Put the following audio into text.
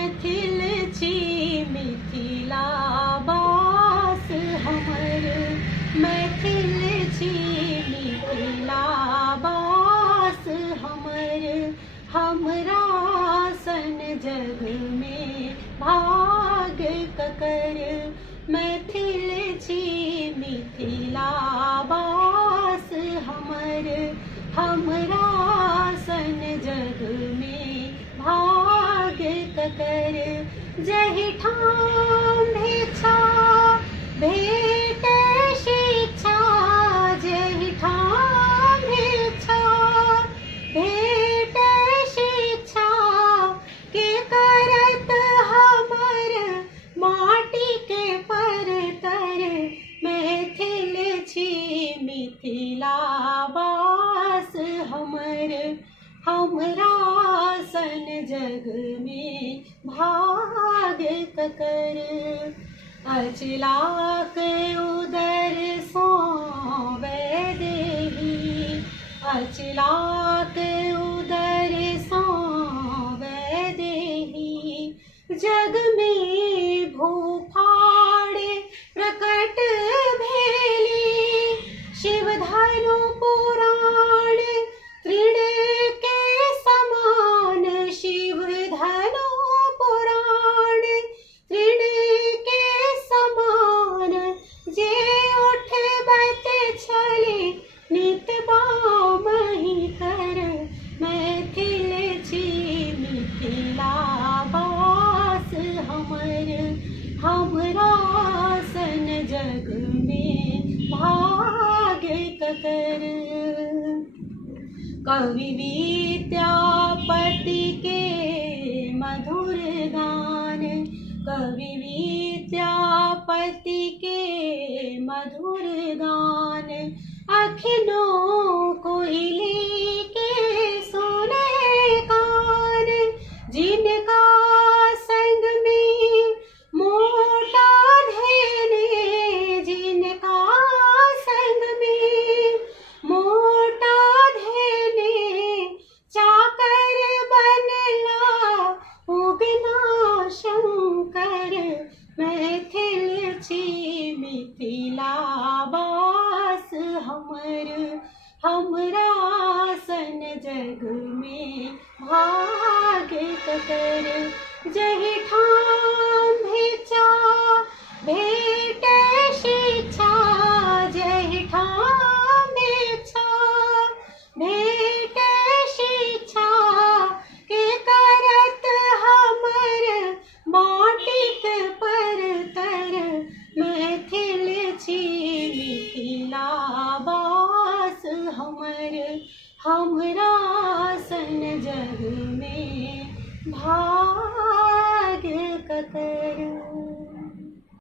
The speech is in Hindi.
मैथिल छी मिथिला बास हमर, मैथिल छी मिथिला बास हमर। हमरा सन जग में भाग ककर, मैथिल छी मिथिला बास हमर। हमरा सन जग में भाग ककर, जहि ठाम भिक्षा भेट शिक्षा, जहि ठाम भिक्षा भेट शिक्षा, के करत हमर माटी के परतर। मैथिल छी मिथिला बास हमर, हमरा सन जग में भाग ककर। अचलाक उदर सो वैदेही, अचलाक उदर सो वैदेही। जग में भूफाड़ प्रकट भेली, शिव धनु पुराण तृण के समान। शिव धनु पुराण तृण के समान, जे उठबत छले नित बामहि कर। मैथिल छी मिथिला बास हमर, हमरा सन जग में भाग ककर। कवि विद्यापति के मधुर गान, कवि विद्यापति के मधुर गान। अखिनों कोयली के सुने कान, जिनका संग में मोटा धेने, जिनका संग में मोटा धेने। चाकर बनला उगना शंकर, मैथिल छी मिथिला बास हमर। हमरा सन जग में भाग ककर, जहि ठाम भिक्षा भेट शिक्षा, जहि ठाम भिक्षा भेट शिक्षा, के करत हमर माटिक परतर। मैथिल छी मिथिला बास हमर, हमरा